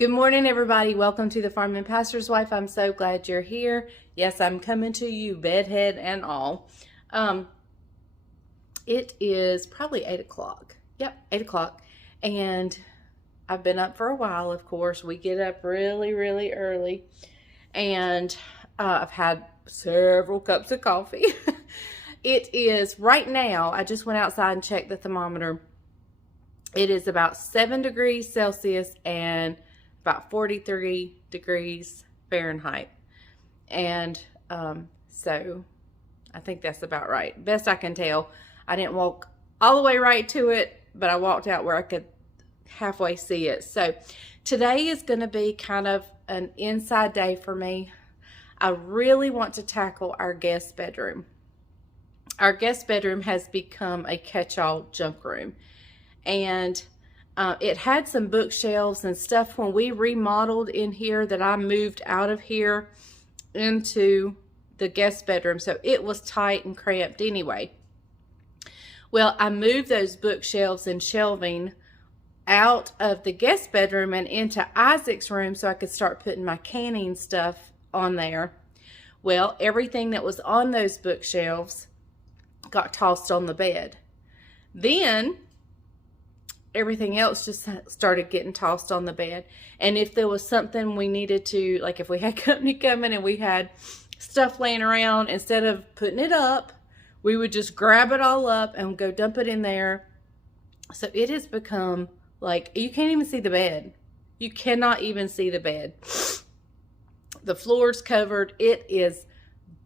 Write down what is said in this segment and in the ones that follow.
Good morning, everybody. Welcome to the Farm and Pastor's Wife. I'm so glad you're here. Yes, I'm coming to you, bedhead and all. It is probably 8 o'clock. Yep, 8 o'clock. And I've been up for a while, of course. We get up really, really early. And I've had several cups of coffee. It is, right now, I just went outside and checked the thermometer. It is about 7 degrees Celsius and about 43 degrees Fahrenheit. And so I think that's about right. Best I can tell. I didn't walk all the way right to it, but I walked out where I could halfway see it. So today is going to be kind of an inside day for me. I really want to tackle our guest bedroom. Our guest bedroom has become a catch-all junk room. And it had some bookshelves and stuff when we remodeled in here that I moved out of here into the guest bedroom. So it was tight and cramped anyway. Well, I moved those bookshelves and shelving out of the guest bedroom and into Isaac's room so I could start putting my canning stuff on there. Well, everything that was on those bookshelves got tossed on the bed. Then everything else just started getting tossed on the bed. And if there was something we needed to, like if we had company coming and we had stuff laying around, instead of putting it up, we would just grab it all up and go dump it in there. So it has become like, you can't even see the bed. You cannot even see the bed. The floor's covered. It is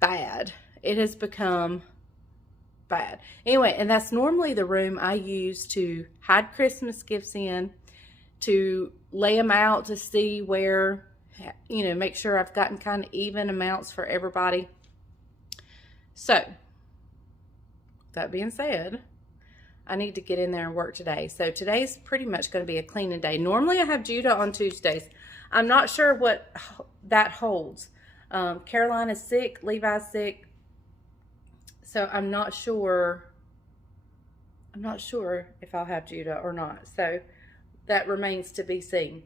bad. It has become bad. Anyway, and that's normally the room I use to hide Christmas gifts in, to lay them out to see where, you know, make sure I've gotten kind of even amounts for everybody. So, that being said, I need to get in there and work today. So today's pretty much going to be a cleaning day. Normally I have Judah on Tuesdays. I'm not sure what that holds. Caroline is sick, Levi's sick. So I'm not sure if I'll have Judah or not. So that remains to be seen.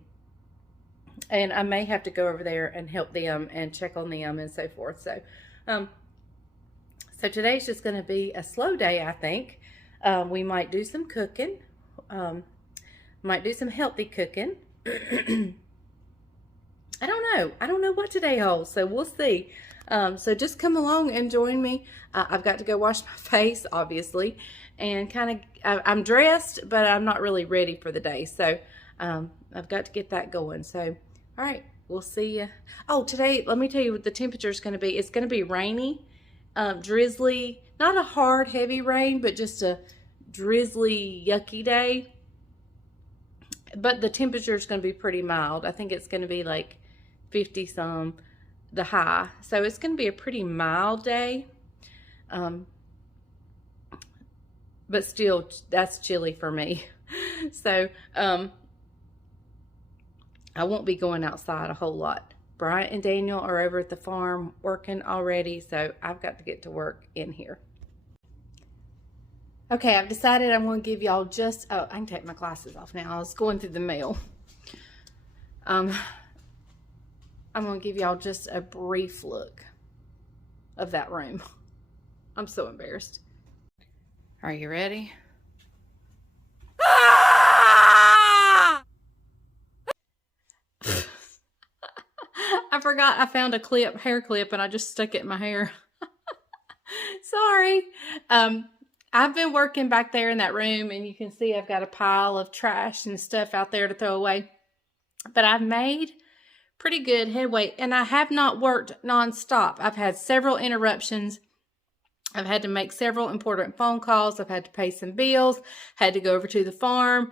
And I may have to go over there and help them and check on them and so forth. So, so today's just going to be a slow day, I think. We might do some cooking. Might do some healthy cooking. I don't know what today holds, so we'll see. So just come along and join me. I've got to go wash my face, obviously, and kind of, I'm dressed, but I'm not really ready for the day. So I've got to get that going. So, all right, we'll see you. Oh, today, let me tell you what the temperature is going to be. It's going to be rainy, drizzly, not a hard, heavy rain, but just a drizzly, yucky day. But the temperature is going to be pretty mild. I think it's going to be like 50-some, the high. So it's going to be a pretty mild day. But still, that's chilly for me. So, I won't be going outside a whole lot. Bryant and Daniel are over at the farm working already, so I've got to get to work in here. Okay, I've decided I'm going to give y'all just, oh, I can take my glasses off now. I was going through the mail. I'm going to give y'all just a brief look of that room. I'm so embarrassed. Are you ready? Ah! I forgot I found a hair clip, and I just stuck it in my hair. Sorry. I've been working back there in that room, and you can see I've got a pile of trash and stuff out there to throw away. But I've made pretty good headway, and I have not worked nonstop. I've had several interruptions. I've had to make several important phone calls. I've had to pay some bills, had to go over to the farm,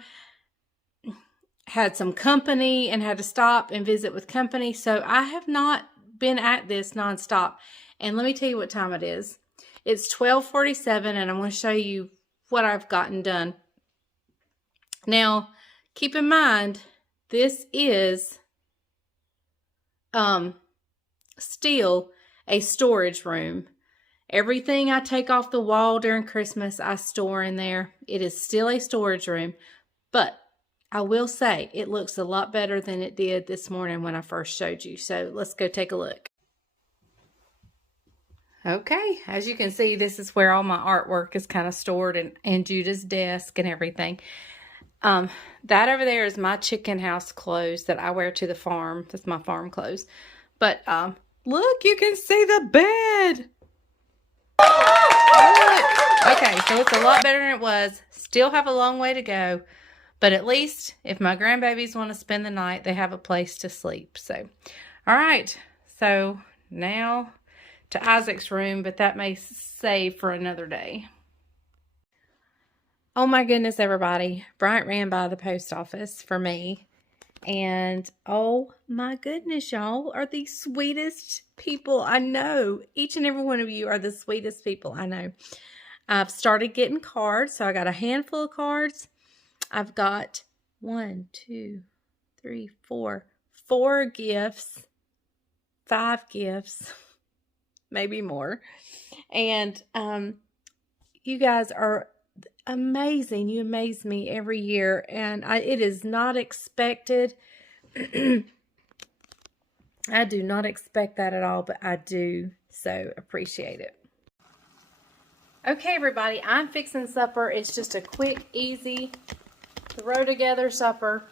had some company and had to stop and visit with company. So I have not been at this nonstop. And let me tell you what time it is. It's 12:47, and I'm going to show you what I've gotten done. Now, keep in mind, this is still a storage room. Everything I take off the wall during Christmas, I store in there. It is still a storage room, but I will say it looks a lot better than it did this morning when I first showed you. So let's go take a look. Okay, as you can see, this is where all my artwork is kind of stored, and Judah's desk and everything. That over there is my chicken house clothes that I wear to the farm. That's my farm clothes. But look, you can see the bed. Look. Okay, so it's a lot better than it was. Still have a long way to go. But at least if my grandbabies want to spend the night, they have a place to sleep. So, all right. So now to Isaac's room, but that may save for another day. Oh my goodness, everybody. Bryant ran by the post office for me. And oh my goodness, y'all are the sweetest people I know. Each and every one of you are the sweetest people I know. I've started getting cards. So I got a handful of cards. I've got 1, 2, 3, 4 gifts, 5 gifts, maybe more. And you guys are amazing. You amaze me every year, and it is not expected. I do not expect that at all, but I do so appreciate it. Okay, everybody, I'm fixing supper. It's just a quick, easy, throw together supper.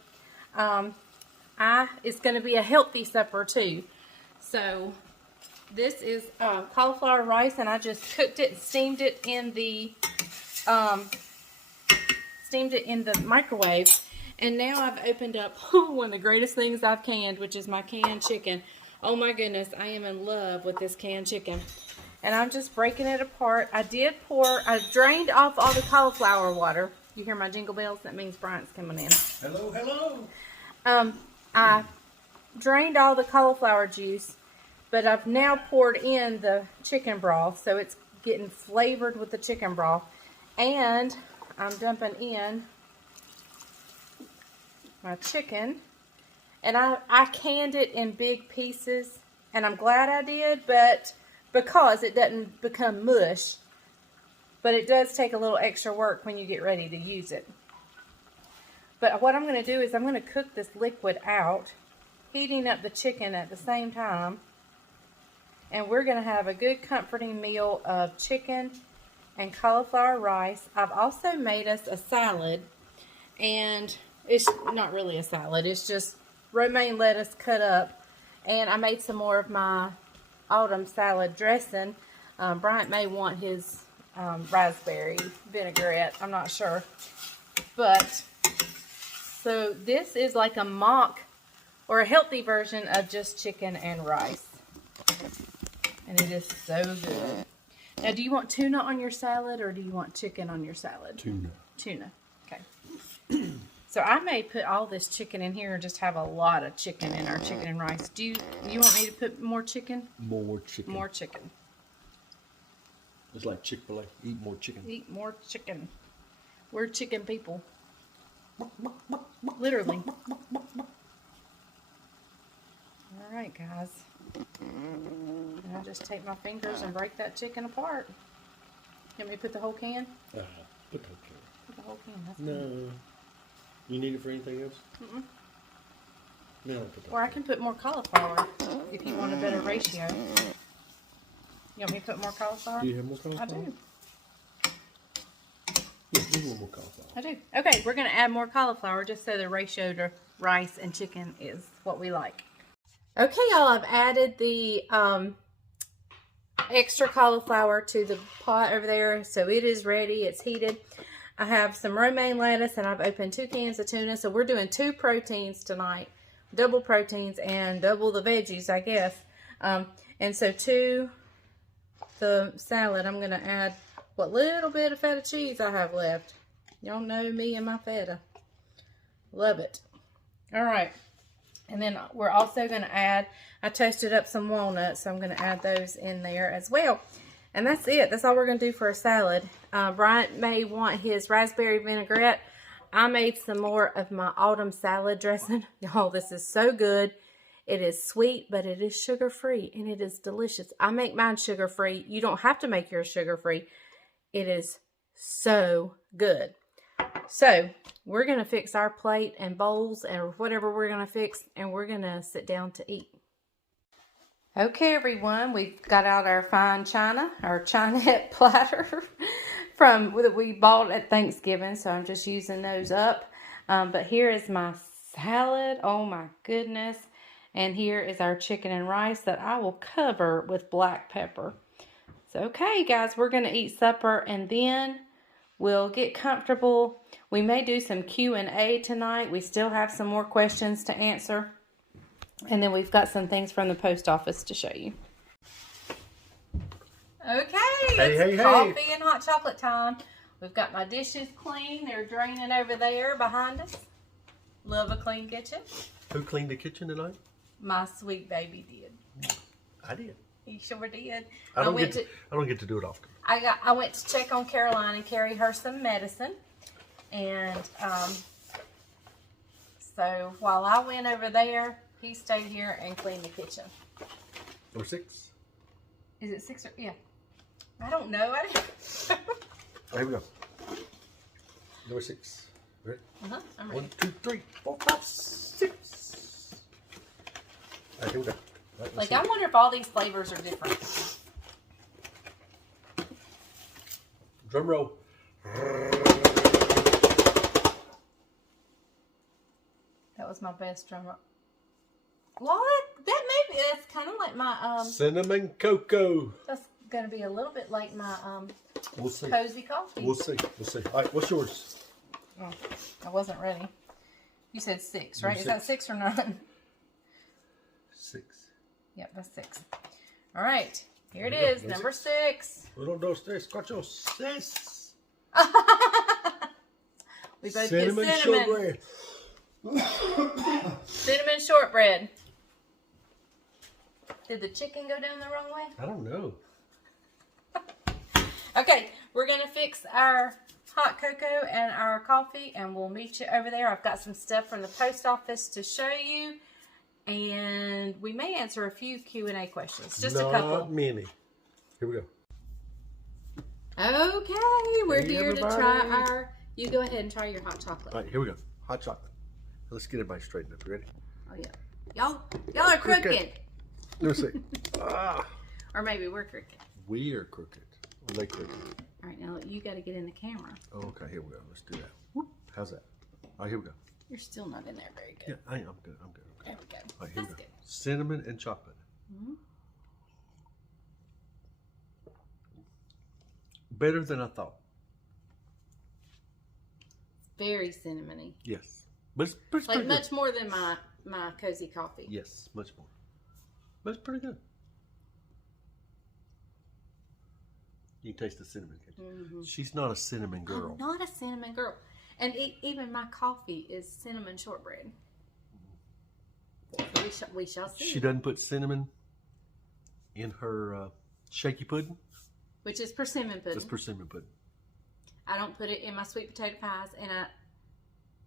It's going to be a healthy supper too. So this is cauliflower rice, and I just cooked it, steamed it in the microwave. And now I've opened up one of the greatest things I've canned, which is my canned chicken. Oh my goodness, I am in love with this canned chicken. And I'm just breaking it apart. I drained off all the cauliflower water. You hear my jingle bells? That means Bryant's coming in. Hello, hello. I drained all the cauliflower juice, but I've now poured in the chicken broth, so it's getting flavored with the chicken broth. And I'm dumping in my chicken. And I canned it in big pieces, and I'm glad I did, but because it doesn't become mush. But it does take a little extra work when you get ready to use it. But what I'm going to do is I'm going to cook this liquid out, heating up the chicken at the same time. And we're going to have a good comforting meal of chicken and cauliflower rice. I've also made us a salad. And it's not really a salad. It's just romaine lettuce cut up. And I made some more of my autumn salad dressing. Bryant may want his raspberry vinaigrette. I'm not sure. But, so this is like a mock or a healthy version of just chicken and rice. And it is so good. Now, do you want tuna on your salad or do you want chicken on your salad? Tuna. Tuna. Okay. So I may put all this chicken in here and just have a lot of chicken in our chicken and rice. Do you want me to put more chicken? More chicken. More chicken. It's like Chick-fil-A. Eat more chicken. Eat more chicken. We're chicken people. Literally. Alright, guys. And I'll just take my fingers and break that chicken apart. You want me to put the whole can? Put the whole can. Put the whole can. That's No. good. You need it for anything else? Mm-mm. No, put that. Or I can put more cauliflower if you want a better ratio. You want me to put more cauliflower? Do you have more cauliflower? I do. Yeah, give me a little more cauliflower. I do. Okay, we're going to add more cauliflower just so the ratio to rice and chicken is what we like. Okay, y'all, I've added the extra cauliflower to the pot over there, so it is ready. It's heated. I have some romaine lettuce, and I've opened 2 cans of tuna, so we're doing 2 proteins tonight. Double proteins and double the veggies, I guess. And so to the salad, I'm going to add what little bit of feta cheese I have left. Y'all know me and my feta. Love it. All right. And then we're also going to add, I toasted up some walnuts, so I'm going to add those in there as well. And that's it. That's all we're going to do for a salad. Bryant may want his raspberry vinaigrette. I made some more of my autumn salad dressing. Y'all, this is so good. It is sweet, but it is sugar-free, and it is delicious. I make mine sugar-free. You don't have to make yours sugar-free. It is so good. So we're going to fix our plate and bowls and whatever we're going to fix, and we're going to sit down to eat. Okay, everyone, we've got out our fine china, our Chinette platter that we bought at Thanksgiving. So I'm just using those up. But here is my salad. Oh my goodness. And here is our chicken and rice that I will cover with black pepper. So, okay, guys, we're going to eat supper and then we'll get comfortable. We may do some Q&A tonight. We still have some more questions to answer. And then we've got some things from the post office to show you. Okay, it's coffee and hot chocolate time. We've got my dishes clean. They're draining over there behind us. Love a clean kitchen. Who cleaned the kitchen tonight? My sweet baby did. I did. He sure did. I don't get to do it often. I went to check on Caroline and carry her some medicine. And so while I went over there, he stayed here and cleaned the kitchen. Number 6. Is it 6 or yeah? I don't know. Here we go. Number 6. Ready? I'm ready. 1, 2, 3, 4, 5, 6. All right, here we go. Right, like, I wonder if all these flavors are different. Drum roll. That was my best drum roll. What? That's kind of like my cinnamon cocoa. That's gonna be a little bit like my we'll see. Cozy coffee. We'll see. All right, what's yours? Oh, I wasn't ready. You said 6, right? Is that 6 or 9? 6. Yep, that's 6. All right, here it is, number 6. 1, 2, 3, 4, 6. We both cinnamon get cinnamon. Shortbread. Cinnamon shortbread. Did the chicken go down the wrong way? I don't know. Okay, we're going to fix our hot cocoa and our coffee, and we'll meet you over there. I've got some stuff from the post office to show you, and we may answer a few Q&A questions. Just a couple. Not many. Here we go. Okay, we're Hey, here everybody. to try our... You go ahead and try your hot chocolate. All right, here we go. Hot chocolate. Let's get everybody straightened up. You ready? Oh, yeah. Y'all are crooked. Let's see. Or maybe we're crooked. We are crooked. Are they crooked? All right, now you got to get in the camera. Oh, okay, here we go. Let's do that. Whoop. How's that? All right, here we go. You're still not in there very good. Yeah, I'm good. I'm good. Okay. There we go. All right, here That's we go. good. Cinnamon and chocolate. Better than I thought. Very cinnamony. Yes. But it's Like pretty much good. more than my cozy coffee. Yes, much more. But it's pretty good. You can taste the cinnamon. She's not a cinnamon girl. I'm not a cinnamon girl. And even my coffee is cinnamon shortbread. So we shall see. She doesn't put cinnamon in her shaky pudding. Which is persimmon pudding. That's persimmon pudding. I don't put it in my sweet potato pies, and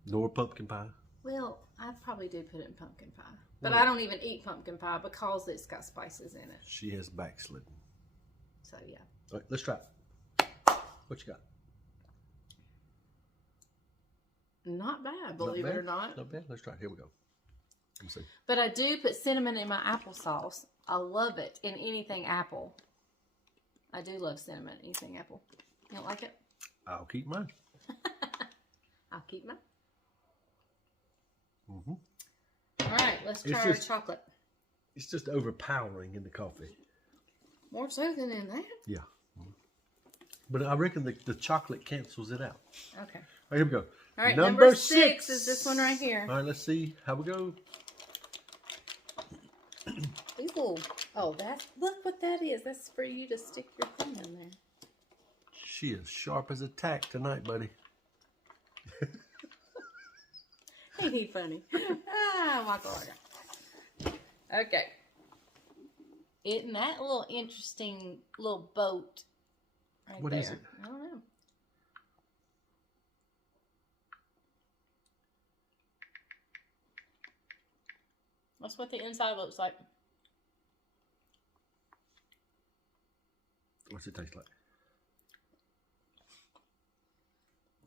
Nor pumpkin pie. well, I probably do put it in pumpkin pie. But I don't even eat pumpkin pie because it's got spices in it. She has backslidden. So, yeah. All right, let's try it. What you got? Not bad, believe it or not. Not bad. Let's try it. Here we go. Let me see. But I do put cinnamon in my applesauce. I love it in anything apple. I do love cinnamon in anything apple. You don't like it? I'll keep mine. I'll keep mine. Mm-hmm. All right, let's try our chocolate. It's just overpowering in the coffee. More so than in that? Yeah. But I reckon the chocolate cancels it out. Okay. All right, here we go. All right, number 6 is this one right here. All right, let's see how we go. Ooh. Oh, look what that is. That's for you to stick your thumb in there. She is sharp as a tack tonight, buddy. Ain't he funny? My God. Okay. Isn't that a little interesting little boat right What there? is it? I don't know. That's what the inside looks like. What's it taste like?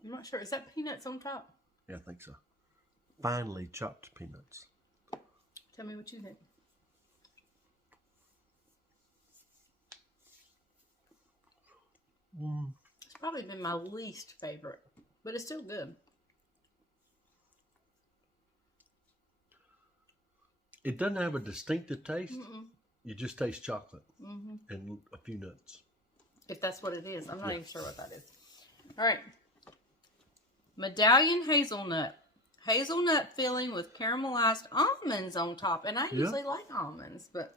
I'm not sure. Is that peanuts on top? Yeah, I think so. Finely chopped peanuts. Tell me what you think. It's probably been my least favorite, but it's still good. It doesn't have a distinctive taste. You just taste chocolate and a few nuts. If that's what it is. I'm not even sure what that is. All right. Medallion hazelnut. Hazelnut filling with caramelized almonds on top. And I usually like almonds, but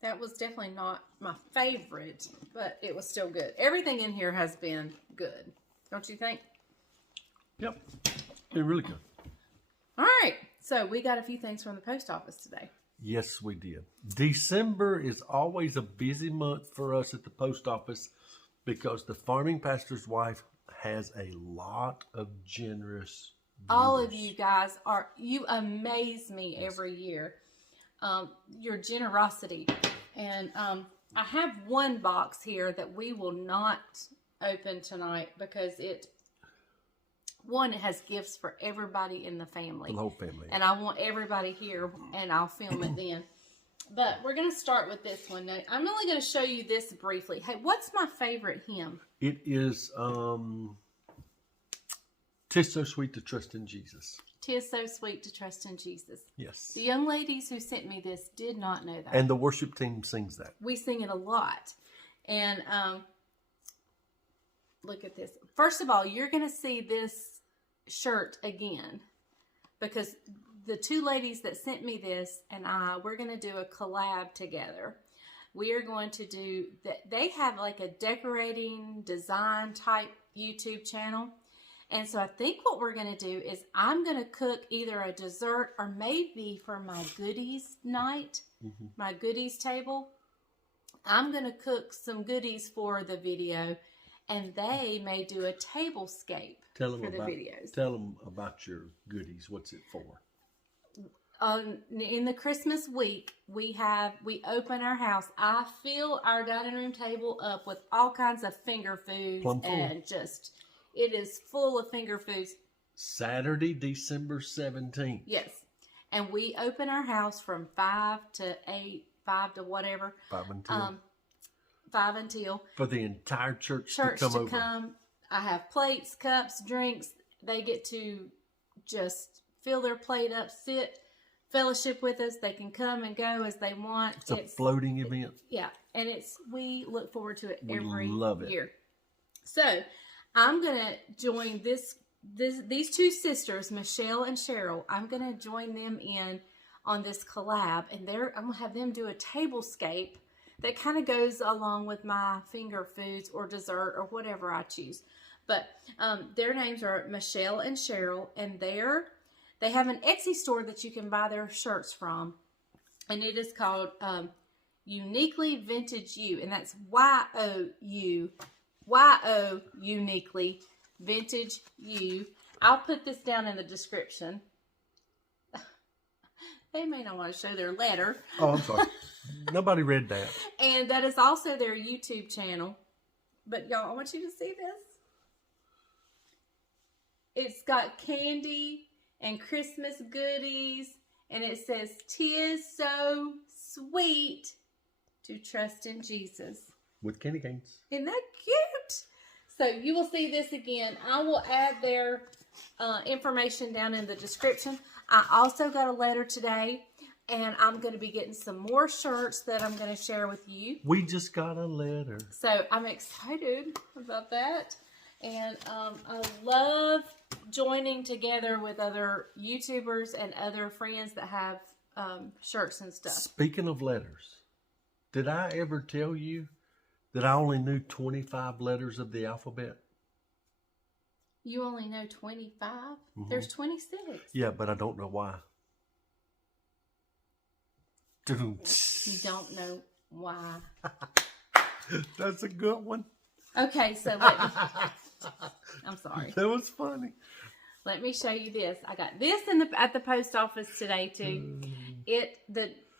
that was definitely not my favorite, but it was still good. Everything in here has been good. Don't you think? Yep. Been really good. All right. So we got a few things from the post office today. Yes, we did. December is always a busy month for us at the post office because the farming pastor's wife has a lot of generous viewers. All of you guys you amaze me every year. Your generosity. And I have one box here that we will not open tonight because it has gifts for everybody in the family. The whole family. And I want everybody here, and I'll film it then. But we're going to start with this one. Now, I'm only going to show you this briefly. Hey, what's my favorite hymn? It is, 'Tis So Sweet to Trust in Jesus. 'Tis So Sweet to Trust in Jesus. Yes. The young ladies who sent me this did not know that. And the worship team sings that. We sing it a lot. And look at this. First of all, you're going to see this shirt again because the two ladies that sent me this and we're going to do a collab together. We are going to do that. They have like a decorating design type YouTube channel. And so I think what we're going to do is I'm going to cook either a dessert or maybe for my goodies night, my goodies table, I'm going to cook some goodies for the video, and they may do a tablescape for the videos. Tell them about your goodies. What's it for? In the Christmas week, we open our house. I fill our dining room table up with all kinds of finger foods, and just it is full of finger foods. Saturday, December 17th. Yes, and we open our house from 5 to 8, 5 to whatever. 5 until. 5 until. For the entire church to come over. I have plates, cups, drinks. They get to just fill their plate up, sit, fellowship with us. They can come and go as they want. It's a floating event. Yeah, and we look forward to it every year. So I'm gonna join these two sisters, Michele and Cheryl. I'm gonna join them in on this collab, and I'm gonna have them do a tablescape that kind of goes along with my finger foods or dessert or whatever I choose. But their names are Michele and Cheryl, and they have an Etsy store that you can buy their shirts from, and it is called Uniquely Vintage You, and that's Y-O Uniquely Vintage You. I'll put this down in the description. They may not want to show their letter. Oh, I'm sorry. Nobody read that. And that is also their YouTube channel. But y'all, I want you to see this. It's got candy and Christmas goodies. And it says, "'Tis so sweet to trust in Jesus." With candy canes. Isn't that cute? So you will see this again. I will add their information down in the description. I also got a letter today, and I'm going to be getting some more shirts that I'm going to share with you. We just got a letter. So I'm excited about that. And I love joining together with other YouTubers and other friends that have shirts and stuff. Speaking of letters, did I ever tell you that I only knew 25 letters of the alphabet? You only know 25? Mm-hmm. There's 26. Yeah, but I don't know why. You don't know why. That's a good one. Okay, so I'm sorry. That was funny. Let me show you this. I got this at the post office today too.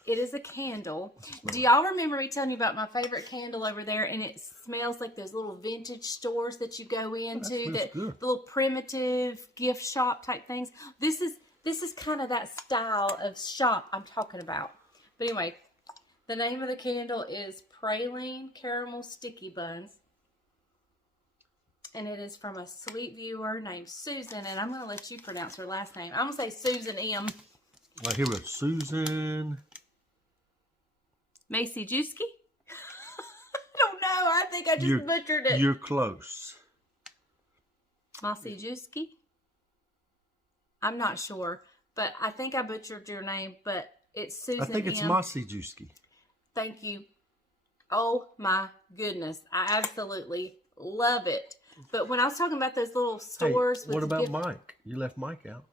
It is a candle. Do y'all remember me telling you about my favorite candle over there? And it smells like those little vintage stores that you go into, that the little primitive gift shop type things. This is kind of that style of shop I'm talking about. But anyway, the name of the candle is Praline Caramel Sticky Buns. And it is from a sweet viewer named Susan. And I'm going to let you pronounce her last name. I'm going to say Susan M. Right here with Susan Macy-Juski? I don't know. I think I just butchered it. You're close. Macy-Juski? I'm not sure. But I think I butchered your name. But it's Susan M. I think it's Macy-Juski. Thank you. Oh my goodness. I absolutely love it. But when I was talking about those little stores... Hey, what about Mike? You left Mike out.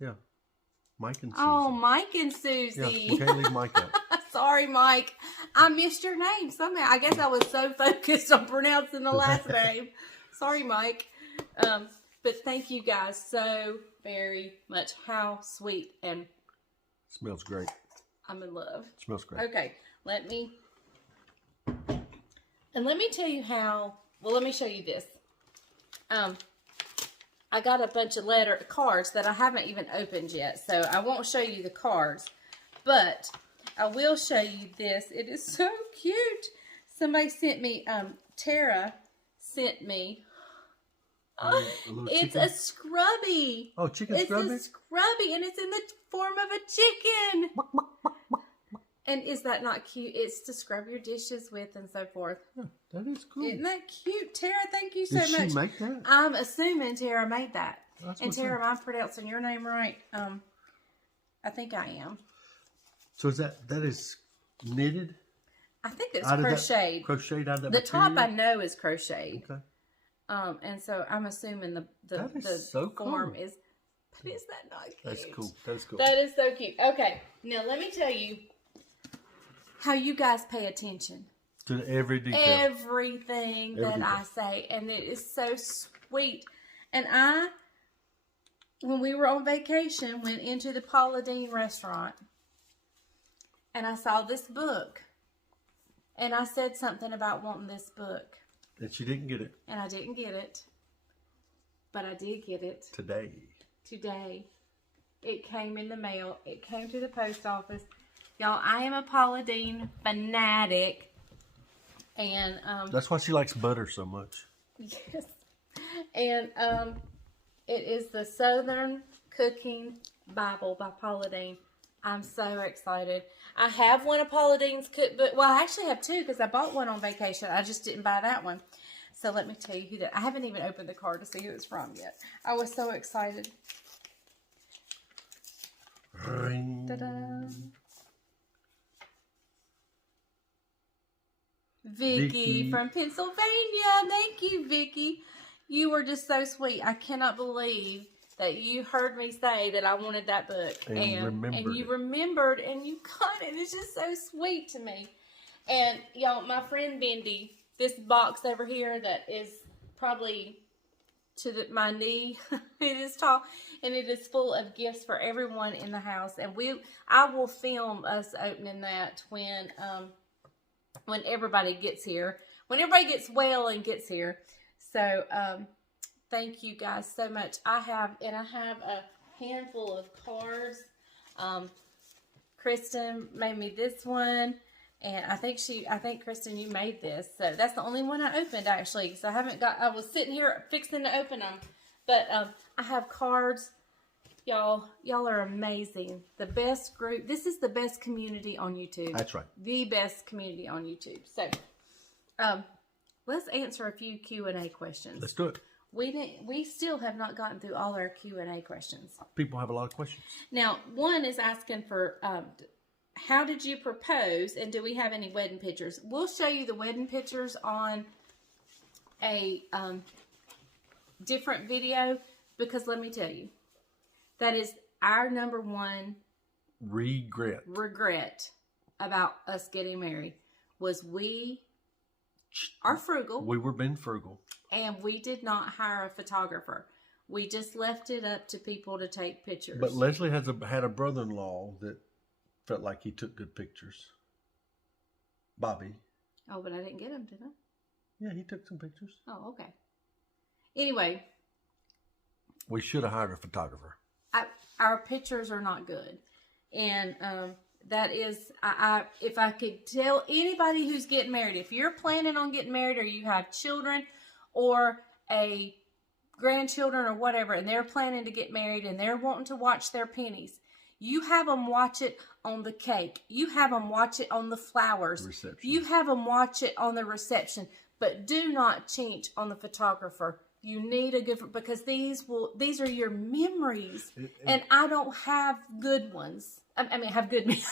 Yeah. Mike and Susie. Oh, Mike and Susie. Yeah, you can't leave Mike out. Sorry, Mike. I missed your name somehow. I guess I was so focused on pronouncing the last name. Sorry, Mike. But thank you guys so very much. How sweet. And smells great. I'm in love. Smells great. Okay. Let me tell you how. Well, let me show you this. I got a bunch of cards that I haven't even opened yet, so I won't show you the cards, but I will show you this. It is so cute. Somebody sent me, Tara sent me, it's a scrubby. Oh, chicken scrubby? It's a scrubby, and it's in the form of a chicken. And is that not cute? It's to scrub your dishes with and so forth. Yeah, that is cool. Isn't that cute? Tara, thank you so much. Did she make that? I'm assuming Tara made that. That's and Tara, am I pronouncing your name right? I think I am. So is that is knitted? I think it's crocheted. Crocheted out of that The material? top I know is crocheted. Okay. And so I'm assuming the so form cool. is, but is that not cute? That's cool. That's cool. That is so cute. Okay, now let me tell you how you guys pay attention to every detail. Everything that I say, and it is so sweet. And when we were on vacation, went into the Paula Deen restaurant, and I saw this book, and I said something about wanting this book. And she didn't get it. And I didn't get it, but I did get it. Today. It came in the mail. It came to the post office. Y'all, I am a Paula Deen fanatic. And that's why she likes butter so much. Yes. And it is the Southern Cooking Bible by Paula Deen. I'm so excited. I have one of Paula Deen's cookbook. Well, I actually have two because I bought one on vacation. I just didn't buy that one. So let me tell you who that. I haven't even opened the card to see who it's from yet. I was so excited. Ring. Ta-da. Vicky from Pennsylvania. Thank you, Vicky. You were just so sweet. I cannot believe that you heard me say that I wanted that book. And you remembered and you got it. It's just so sweet to me. And y'all, my friend Bendy, this box over here that is probably to my knee, it is tall, and it is full of gifts for everyone in the house. And I will film us opening that when everybody gets here, when everybody gets well and gets here. So thank you guys so much. I have a handful of cards. Kristen made me this one, and I think Kristen, you made this. So that's the only one I opened actually, because I was sitting here fixing to open them. But I have cards. Y'all are amazing. The best group. This is the best community on YouTube. That's right. The best community on YouTube. So, let's answer a few Q&A questions. Let's do it. We still have not gotten through all our Q&A questions. People have a lot of questions. Now, one is asking for, how did you propose, and do we have any wedding pictures? We'll show you the wedding pictures on a different video, because let me tell you, that is our number one regret about us getting married, was we are frugal. We were being frugal. And we did not hire a photographer. We just left it up to people to take pictures. But Leslie had a brother-in-law that felt like he took good pictures. Bobby. Oh, but I didn't get them, did I? Yeah, he took some pictures. Oh, okay. Anyway. We should have hired a photographer. Our pictures are not good. And that is, if I could tell anybody who's getting married, if you're planning on getting married or you have children or a grandchildren or whatever, and they're planning to get married and they're wanting to watch their pennies, you have them watch it on the cake. You have them watch it on the flowers. Reception. You have them watch it on the reception. But do not cheat on the photographer. You need a good, because these are your memories. And I don't have good ones. I mean, I have good memories.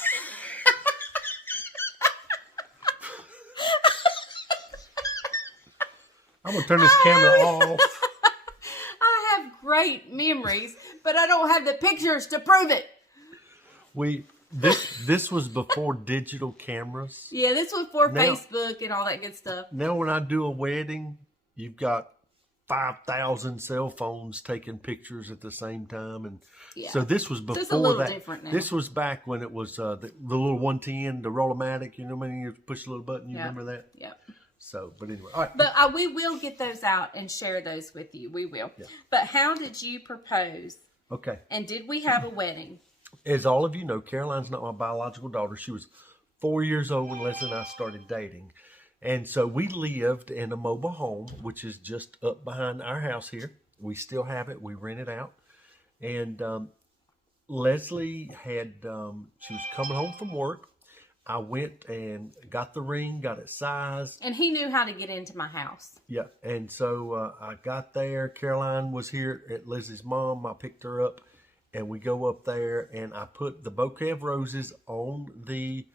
I'm going to turn this camera off. I have great memories, but I don't have the pictures to prove it. This was before digital cameras. Yeah, this was before Facebook and all that good stuff. Now when I do a wedding, you've got 5,000 cell phones taking pictures at the same time, and so this was before it's a little that. Different now. This was back when it was the little 110, the Roll-O-Matic. You know when you push a little button. You remember that? Yeah. So, but anyway, all right. But we will get those out and share those with you. We will. Yeah. But how did you propose? Okay. And did we have a wedding? As all of you know, Caroline's not my biological daughter. She was 4 years old when Leslie and I started dating. And so we lived in a mobile home, which is just up behind our house here. We still have it. We rent it out. And Leslie had, she was coming home from work. I went and got the ring, got it sized. And he knew how to get into my house. Yeah. And so I got there. Caroline was here at Leslie's mom. I picked her up. And we go up there, and I put the bouquet of roses on the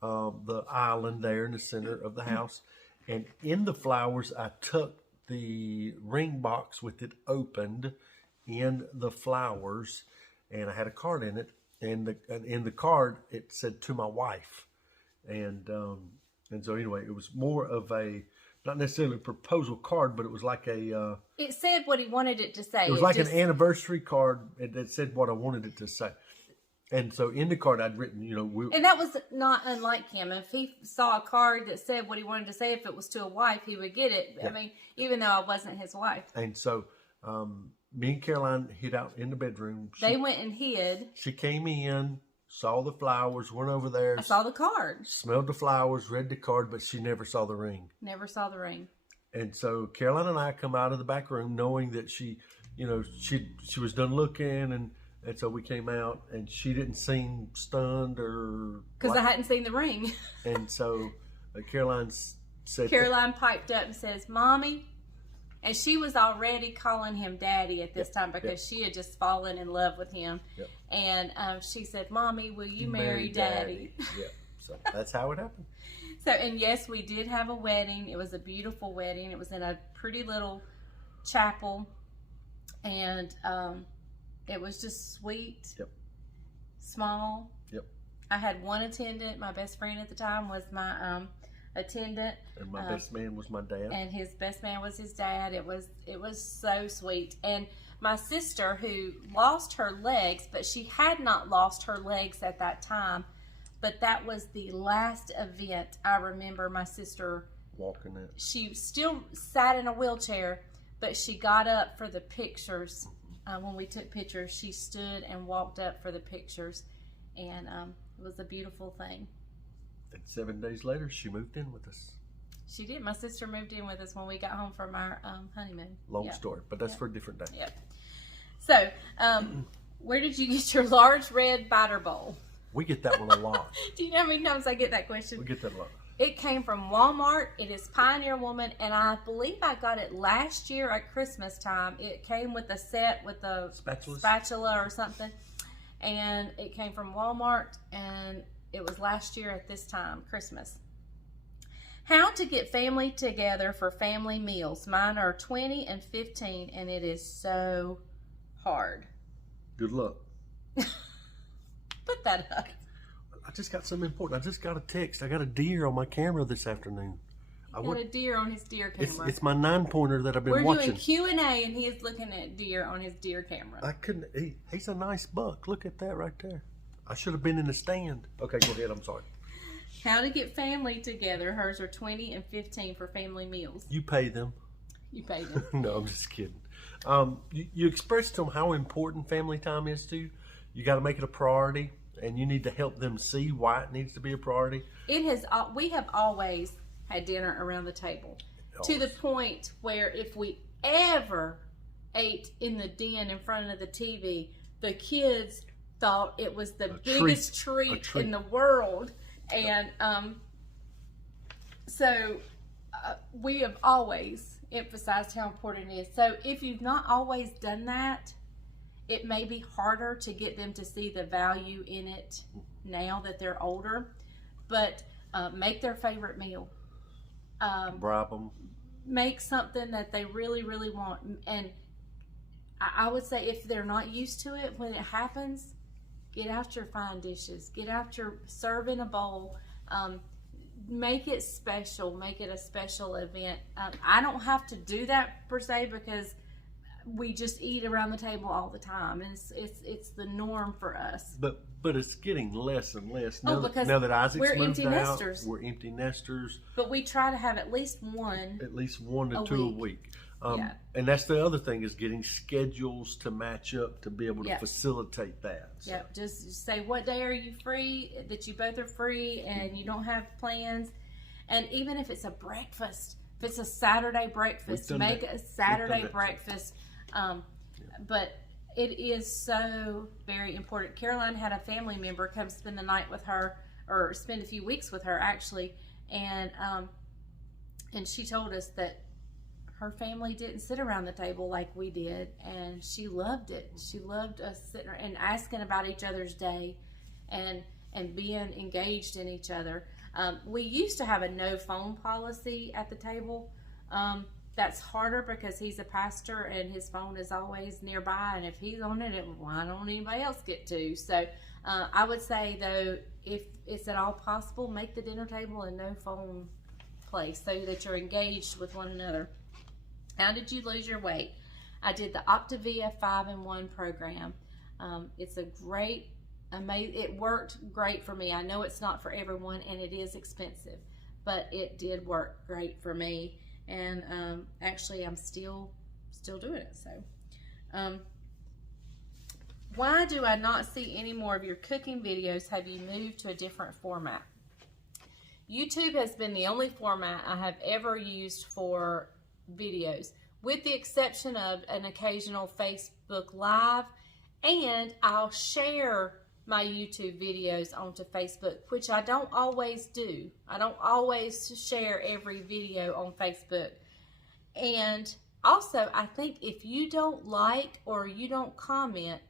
island there in the center of the house. And in the flowers, I tucked the ring box with it opened in the flowers, and I had a card in it. And in the card, it said, "To my wife." And so anyway, it was more of a, not necessarily a proposal card, but it was like a... it said what he wanted it to say. It was like an anniversary card that said what I wanted it to say. And so in the card I'd written, and that was not unlike him. If he saw a card that said what he wanted to say, if it was to a wife, he would get it. Yeah. I mean, even though I wasn't his wife. And so me and Caroline hid out in the bedroom. They went and hid. She came in, saw the flowers, went over there. I saw the card. Smelled the flowers, read the card, but she never saw the ring. Never saw the ring. And so Caroline and I come out of the back room knowing that she was done looking, and so we came out, and she didn't seem stunned or... Because I hadn't seen the ring. And so Caroline piped up and says, "Mommy," and she was already calling him Daddy at this time because she had just fallen in love with him. Yep. And she said, "Mommy, will you marry Daddy?" Yeah. So that's how it happened. So, and yes, we did have a wedding. It was a beautiful wedding. It was in a pretty little chapel, and it was just sweet. Yep. Small. Yep. I had one attendant. My best friend at the time was my attendant. And my best man was my dad. And his best man was his dad. It was so sweet. And my sister, who lost her legs, but she had not lost her legs at that time. But that was the last event I remember my sister walking in. She still sat in a wheelchair, but she got up for the pictures. When we took pictures, she stood and walked up for the pictures. And it was a beautiful thing. And 7 days later, she moved in with us. She did. My sister moved in with us when we got home from our honeymoon. Long story, but that's for a different day. Yep. So, where did you get your large red biter bowl? We get that one a lot. Do you know how many times I get that question? We get that a lot. It came from Walmart. It is Pioneer Woman, and I believe I got it last year at Christmas time. It came with a set with a spatula or something, and it came from Walmart, and it was last year at this time, Christmas. How to get family together for family meals. Mine are 20 and 15, and it is so hard. Good luck. Put that up. I just got something important. I just got a text. I got a deer on my camera this afternoon. I got a deer on his deer camera. It's my 9-pointer that I've been watching. We're doing Q&A, and he's looking at deer on his deer camera. I couldn't. He's a nice buck. Look at that right there. I should have been in the stand. Okay, go ahead. I'm sorry. How to get family together. Hers are $20 and $15 for family meals. You pay them. You pay them. No, I'm just kidding. You expressed to them how important family time is to you. You got to make it a priority, and you need to help them see why it needs to be a priority. We have always had dinner around the table, to the point where if we ever ate in the den in front of the TV, the kids thought it was the biggest treat in the world. And so we have always emphasized how important it is. So if you've not always done that, it may be harder to get them to see the value in it now that they're older. But make their favorite meal. Bribe them. Make something that they really, really want. And I would say if they're not used to it, when it happens, get out your fine dishes. Get out your, serve in a bowl. Make it special. Make it a special event. I don't have to do that per se because we just eat around the table all the time, and it's the norm for us. But it's getting less and less now. Because now that Isaac's we're moved empty out, nesters. we're empty nesters. But we try to have at least one to two a week. Yeah. And that's the other thing, is getting schedules to match up to be able to facilitate that. So. Yeah, just say what day are you free, that you both are free and you don't have plans. And even if it's a breakfast, if it's a Saturday breakfast, make a Saturday breakfast. But it is so very important. Caroline had a family member come spend the night with her, or spend a few weeks with her actually, and she told us that her family didn't sit around the table like we did, and she loved it. She loved us sitting and asking about each other's day and being engaged in each other. We used to have a no phone policy at the table. That's harder because he's a pastor and his phone is always nearby, and if he's on it, why don't anybody else get to? So I would say, though, if it's at all possible, make the dinner table a no phone place so that you're engaged with one another. How did you lose your weight? I did the Optavia 5-in-1 program. It's a great, amazing, it worked great for me. I know it's not for everyone and it is expensive, but it did work great for me. And actually I'm still doing it. So why do I not see any more of your cooking videos? Have you moved to a different format? YouTube has been the only format I have ever used for videos, with the exception of an occasional Facebook Live, and I'll share my YouTube videos onto Facebook, which I don't always do. I don't always share every video on Facebook. And also, I think if you don't like or you don't comment,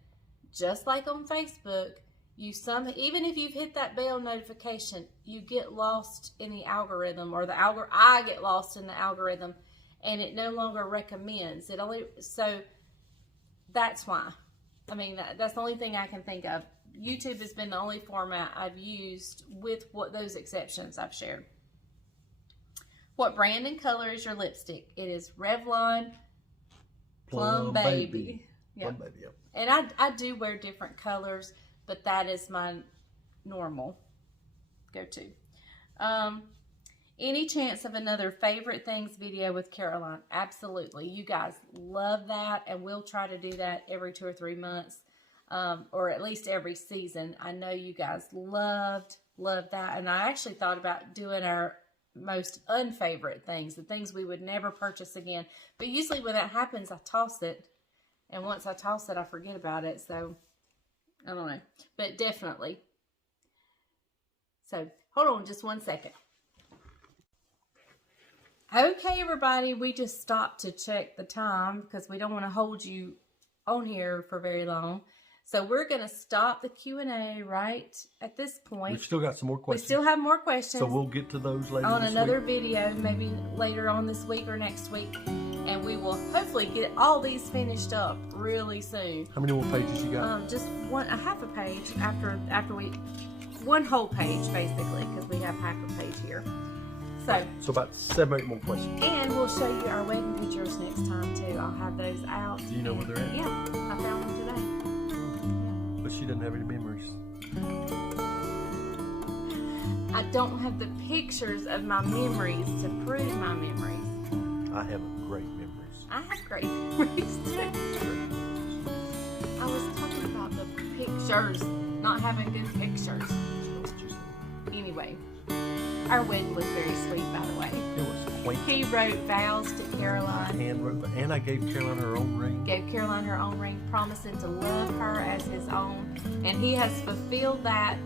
just like on Facebook, even if you've hit that bell notification, you get lost in the algorithm, or I get lost in the algorithm, and it no longer recommends it. So that's why. I mean, that's the only thing I can think of. YouTube has been the only format I've used, with those exceptions I've shared. What brand and color is your lipstick? It is Revlon Plum Baby. Yeah. Plum Baby, yeah. And I do wear different colors, but that is my normal go-to. Any chance of another favorite things video with Caroline? Absolutely. You guys love that, and we'll try to do that every 2 or 3 months, or at least every season. I know you guys love that, and I actually thought about doing our most unfavorite things, the things we would never purchase again. But usually when that happens, I toss it, and once I toss it, I forget about it. So I don't know, but definitely. So hold on just 1 second. Okay, everybody, we just stopped to check the time because we don't want to hold you on here for very long. So we're going to stop the Q&A right at this point. We've still got some more questions. We still have more questions. So we'll get to those later on this another week. video, maybe later on this week or next week. And we will hopefully get all these finished up really soon. How many more pages you got? Just a half a page after we, one whole page basically, because we have half a page here. So about 7 or 8 more questions. And we'll show you our wedding pictures next time too. I'll have those out. Do you know where they're at? Yeah, I found them today. But she doesn't have any memories. I don't have the pictures of my memories to prove my memories. I have great memories. I have great memories too. I was talking about the pictures, not having good pictures. Anyway, our wedding was very sweet, by the way. It was quaint. He wrote vows to Caroline. And I gave Caroline her own ring. Gave Caroline her own ring, promising to love her as his own. And he has fulfilled that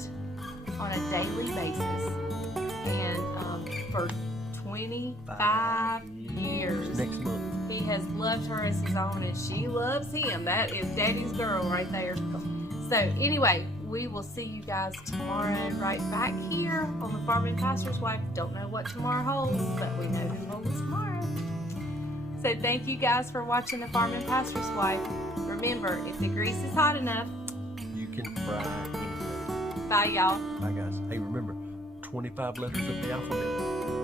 on a daily basis. And for 25 years. Next month. He has loved her as his own, and she loves him. That is Daddy's girl right there. So anyway, we will see you guys tomorrow right back here on the Farming Pastor's Wife. Don't know what tomorrow holds, but we know who holds tomorrow. So thank you guys for watching the Farming Pastor's Wife. Remember, if the grease is hot enough, you can fry anything. Bye, y'all. Bye, guys. Hey, remember, 25 letters of the alphabet.